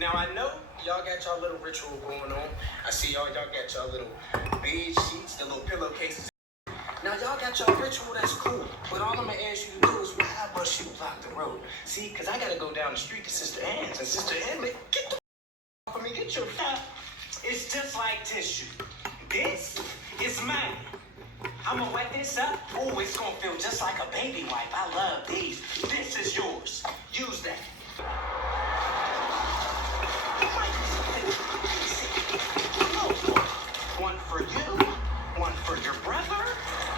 Now I know y'all got y'all little ritual going on. I see y'all got y'all little bed sheets, the little pillowcases. Now y'all got y'all ritual, that's cool. But all I'm gonna ask you to do is how much you block the road. See, cause I gotta go down the street to Sister Ann's, and Sister Ann, get the off of me, get your It's just like tissue. This is mine. I'm gonna wet this up. Oh, it's gonna feel just like a baby wipe. I love these. This is yours. Use that. One for you, one for your brother,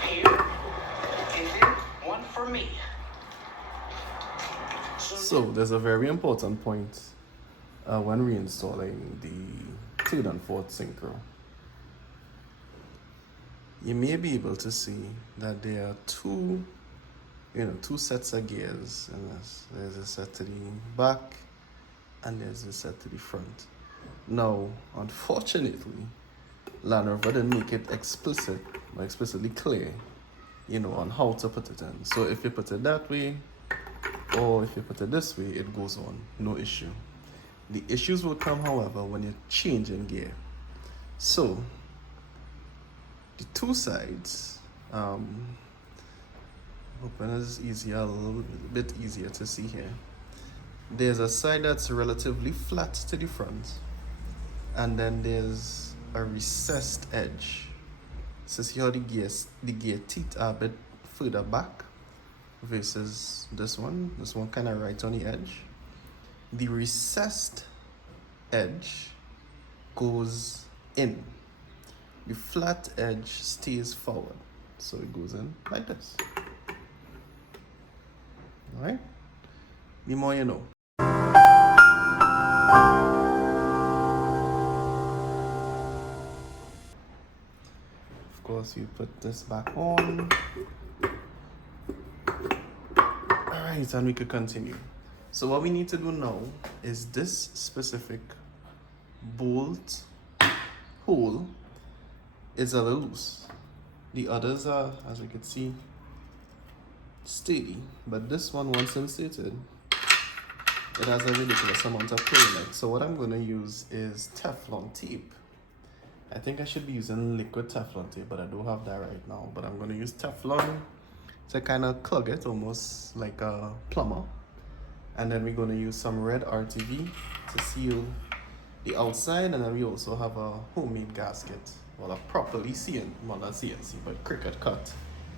here, and then one for me. So there's a very important point when reinstalling the 3rd and 4th synchro. You may be able to see that there are two sets of gears in this. There's a set to the back and there's a set to the front. Now, unfortunately, Land Rover didn't make it explicitly clear, on how to put it in. So if you put it that way, or if you put it this way, it goes on, no issue. The issues will come, however, when you're changing gear. So, the two sides, hoping it's easier, a little bit easier to see here. There's a side that's relatively flat to the front, and then there's a recessed edge. So see how the gear teeth are a bit further back versus this one kind of right on the edge. The recessed edge goes in. The flat edge stays forward. So it goes in like this. Alright? The more you know. Of course, you put this back on. Alright, and we could continue. So what we need to do now is this specific bolt hole is a little loose. The others are, as we can see, steady, but this one, once inserted, it has a ridiculous amount of play in it. So what I'm going to use is Teflon tape. I think I should be using liquid Teflon tape, but I don't have that right now. But I'm going to use Teflon to kind of clog it, almost like a plumber. And then we're going to use some red RTV to seal the outside, and then we also have a homemade gasket. Well, a properly sealed, well, not CNC, but cricket cut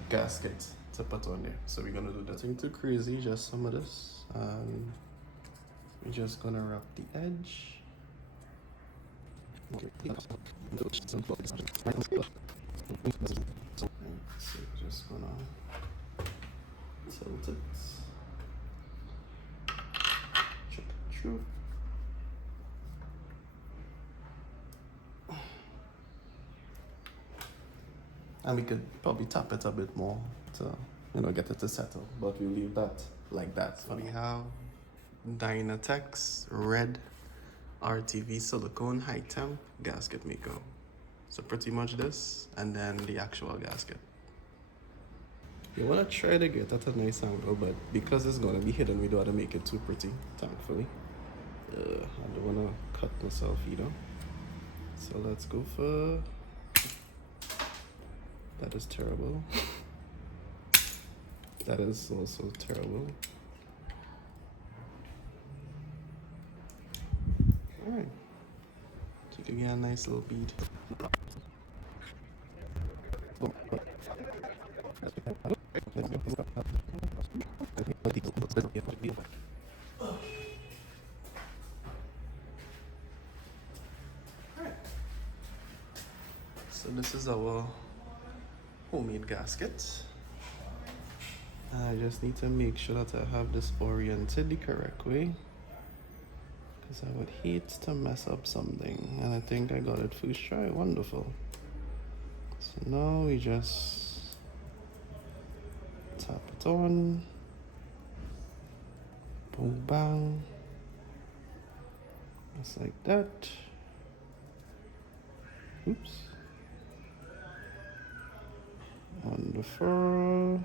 gasket to put on there. So we're gonna do nothing too crazy, just some of this. And we're just gonna wrap the edge. So just gonna tilt it. Check it through. And we could probably tap it a bit more to, get it to settle. But we'll leave that like that. So we have Dynatex red RTV silicone high temp gasket maker. So pretty much this, and then the actual gasket. You want to try to get at a nice angle, but because it's going to be hidden, we don't want to make it too pretty, thankfully. I don't want to cut myself either. So let's go for... That is terrible. That is also terrible. Alright. So you can get a nice little bead. So this is our homemade gasket. I just need to make sure that I have this oriented the correct way, because I would hate to mess up something, and I think I got it first try. Wonderful. So now we just tap it on. Boom, bang. Just like that. Oops. Wonderful.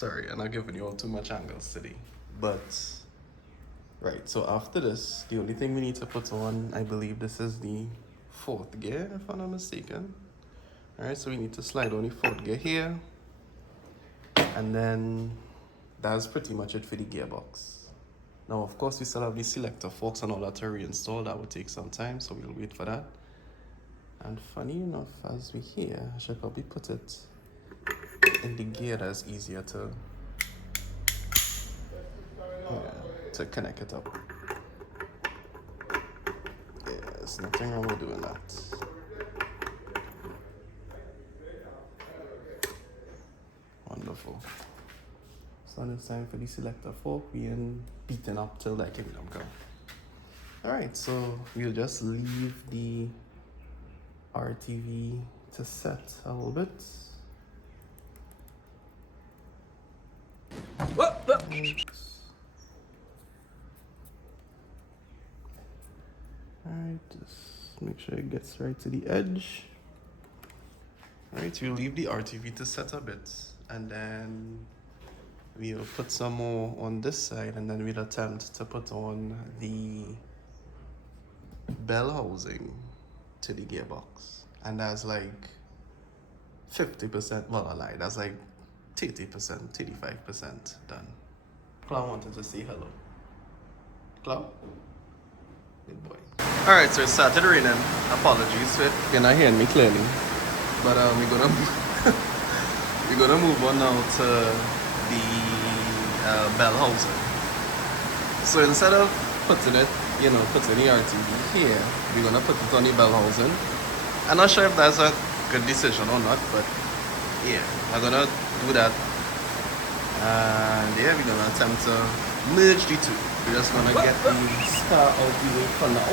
Sorry, I'm not giving you all too much angles today. But, right, so after this, the only thing we need to put on, I believe this is the 4th gear, if I'm not mistaken. Alright, so we need to slide on the 4th gear here. And then that's pretty much it for the gearbox. Now, of course, we still have the selector forks and all that to reinstall. That would take some time, so we'll wait for that. And funny enough, as we hear, I should probably put it in the gear that's easier to connect it up. Yeah, there's nothing wrong with doing that. Wonderful. So now it's time for the selector fork being beaten up till that kingdom come. Alright, so we'll just leave the RTV to set a little bit. Alright, just make sure it gets right to the edge. Alright, we'll leave the RTV to set a bit, and then we'll put some more on this side, and then we'll attempt to put on the bell housing to the gearbox. And that's like 50%, well, I lied, that's like 30%, 35% done. Clown wanted to say hello. Clown? Good boy. Alright, so it started raining. Apologies if you're not hearing me clearly. But we're gonna move on now to the bell housing. So instead of putting it, putting the RTV here, we're gonna put it on the bell housing. I'm not sure if that's a good decision or not, but yeah, we're gonna do that. And yeah, we're gonna attempt to merge the two. We're just gonna get the star out the way for now.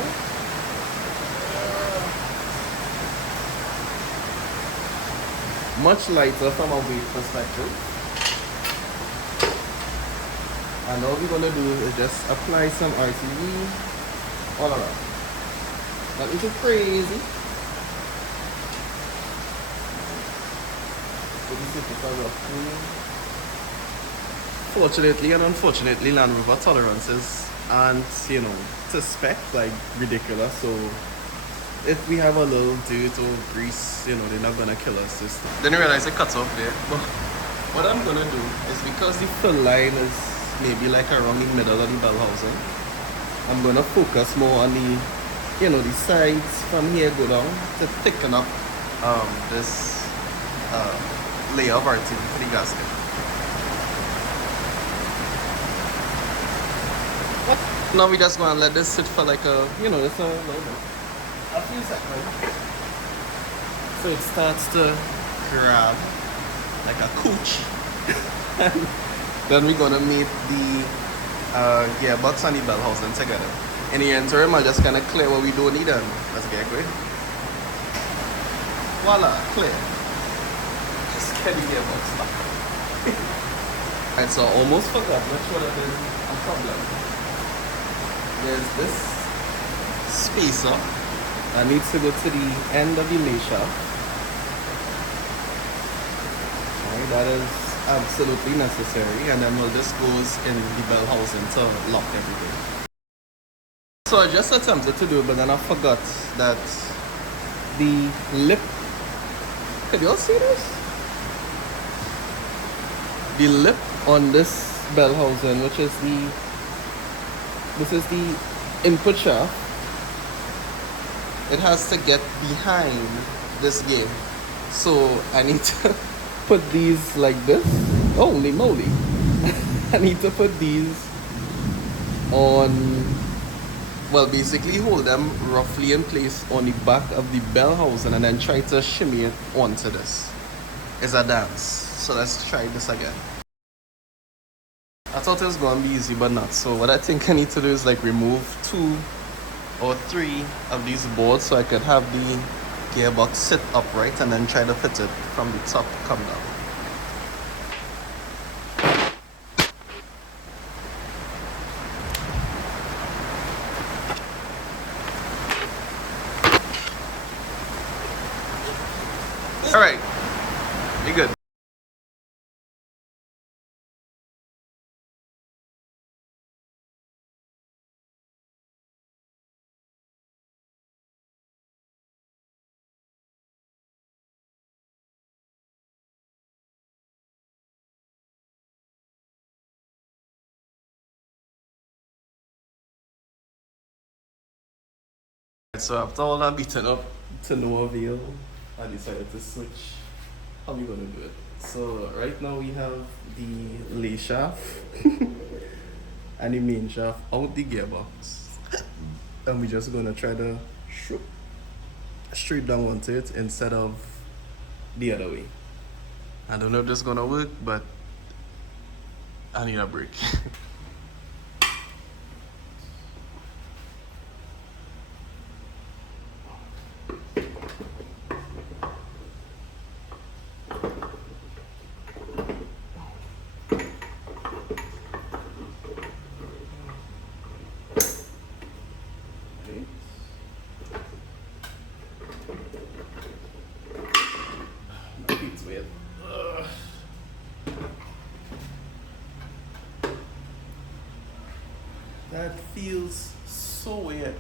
Much lighter from a weight perspective. And all we're gonna do is just apply some RTV all around. Nothing too crazy. Fortunately and unfortunately, Land Rover tolerances aren't, to spec, like, ridiculous. So if we have a little dirt or grease, they're not gonna kill us. Then I realize it cuts off there. But what I'm gonna do is, because the fill line is maybe like around the middle of the bell housing, I'm gonna focus more on the, the sides from here go down to thicken up this layer of RTV for the gasket. Now we just gonna let this sit for like a, just a little bit. A few seconds. So it starts to grab like a cooch. And then we're gonna meet the gearbox and the bell housing together. In the interim, I'll just kind of clear what we don't need them. Let's get going. Voila, clear. Just get the gearbox back. Alright, so I almost forgot, which would have been a problem. There's this spacer that needs to go to the end of the Layshaft. Alright, that is absolutely necessary, and then this goes in the bell housing to lock everything. So I just attempted to do it, but then I forgot that the lip, can you all see this? The lip on this bell housing, which is this is the input shaft, it has to get behind this gear. So I need to put these like this. Holy moly. I need to put these on, well, basically hold them roughly in place on the back of the bell housing and then try to shimmy it onto this. It's a dance. So let's try this again. I thought it was going to be easy, but not. So what I think I need to do is like remove 2 or 3 of these boards so I could have the gearbox sit upright and then try to fit it from the top come down. All right, you're good. So after all that beaten up to no avail, I decided to switch. How we gonna do it? So right now we have the Layshaft and the main shaft out the gearbox. And we're just gonna try to straight down onto it instead of the other way. I don't know if this is gonna work, but I need a break. That feels so weird.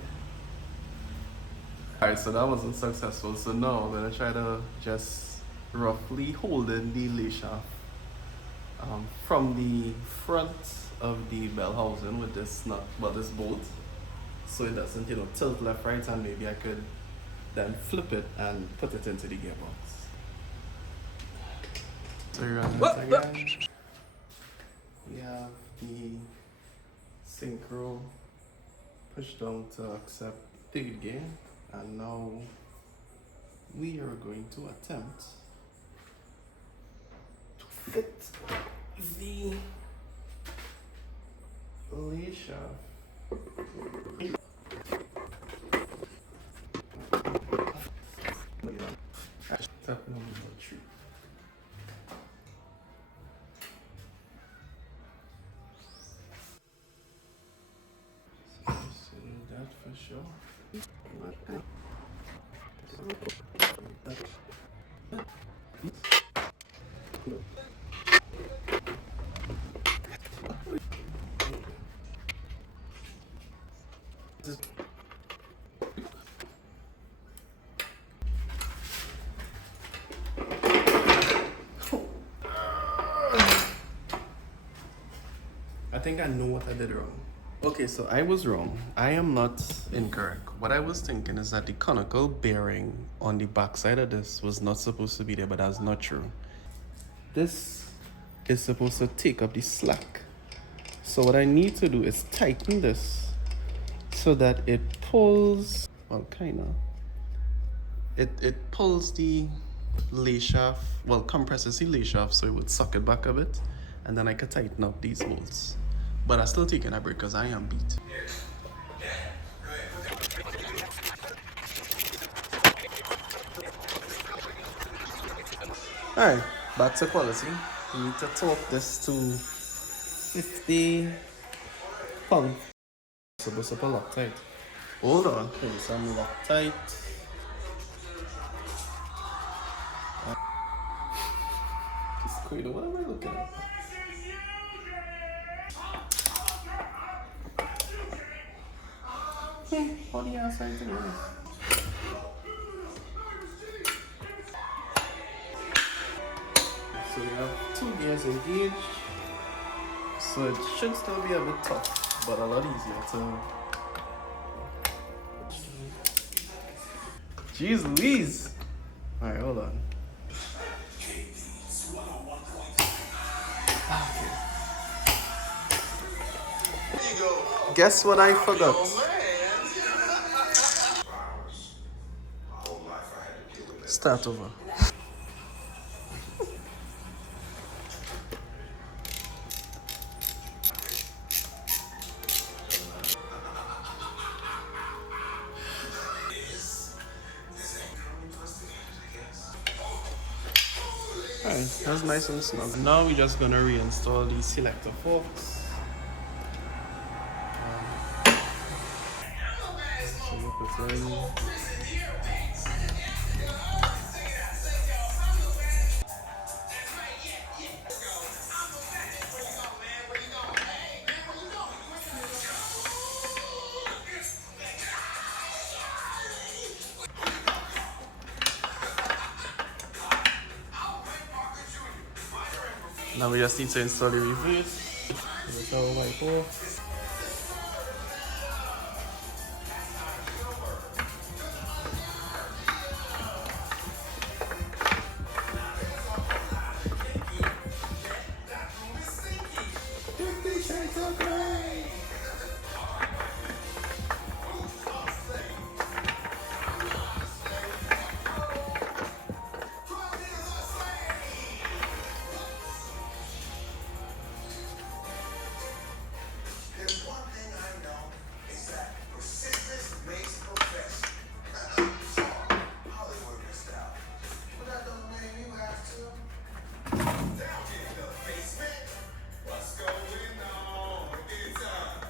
Alright, so that wasn't successful. So now I'm gonna try to just roughly hold in the Layshaft from the front of the bell housing with this nut, well, this bolt, so it doesn't, tilt left, right, and maybe I could then flip it and put it into the gearbox. So you're on this again. We have the synchro push down to accept third gear, and now we are going to attempt to fit the Layshaft step number 3. So that for sure. I think I know what I did wrong. Okay, so I was wrong. I am not incorrect. What I was thinking is that the conical bearing on the back side of this was not supposed to be there, but that's not true. This is supposed to take up the slack. So what I need to do is tighten this so that it pulls, well, kind of. It pulls the Layshaft, well, compresses the Layshaft so it would suck it back a bit, and then I could tighten up these bolts. But I'm still taking a break because I am beat. Alright, back to quality. We need to torque this to 50 pounds. Supposed to pull Loctite. Hold on, put some Loctite. It's crazy. What am I looking at? How do you outside to do this? So we have 2 gears engaged. So it should still be a bit tough, but a lot easier to. Jeez Louise! Alright, hold on. Guess what I forgot? Start over. Alright, that's nice and snug. Now we're just gonna reinstall the selector forks. Now we just need to install the reverse. That's how I go. There's one thing I know is that persistence makes perfection. Sorry, Hollywood missed out. But that doesn't mean you have to. Down in the basement, what's going on inside?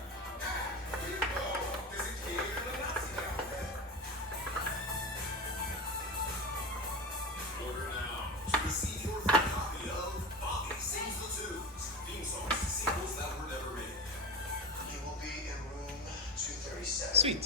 People, there's a kid in the Nazi down there. Order now to receive your free copy of Bobby Sings the Tunes, theme songs to sequels that were never made. You will be in room 237. Sweet.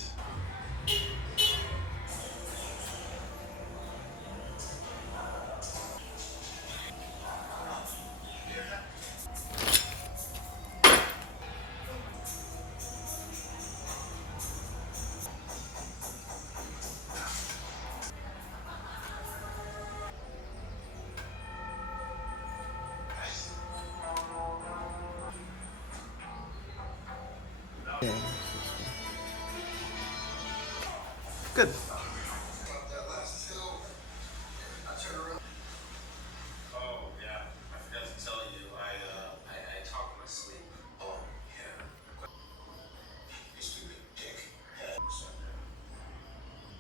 Yeah. Good. Oh, yeah. I forgot to tell you. I talk in my sleep. Oh, yeah. You stupid dick.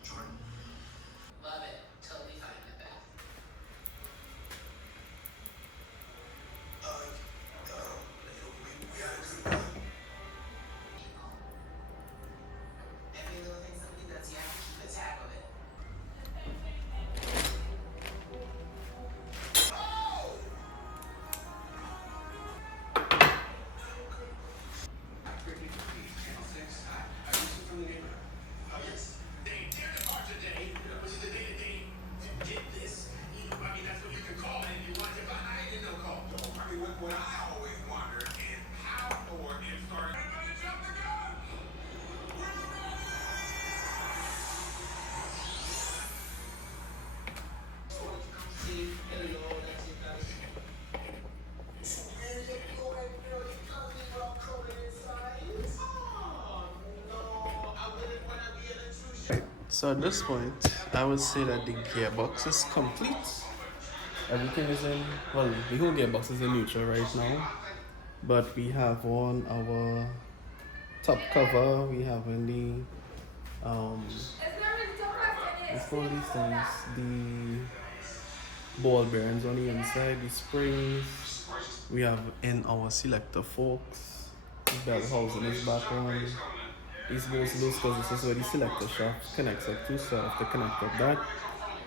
Jordan. Love it. Totally fine with that. We had a good run. Every little thing somebody does, you have to keep a tab of it. What I always wondered is how or if started. Everybody jump the gun! So at this point, I would say that the gearbox is complete. Everything is in, well, the whole gearbox is in neutral right now. But we have on our top cover, we have in the, let's call these things, the ball bearings on the inside, the springs. We have in our selector forks, the bell housing is back on. These goes loose because this is where the selector shaft connects up to, so I have to connect up that.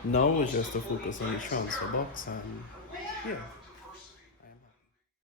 Now it's just to focus on the transfer box and yeah.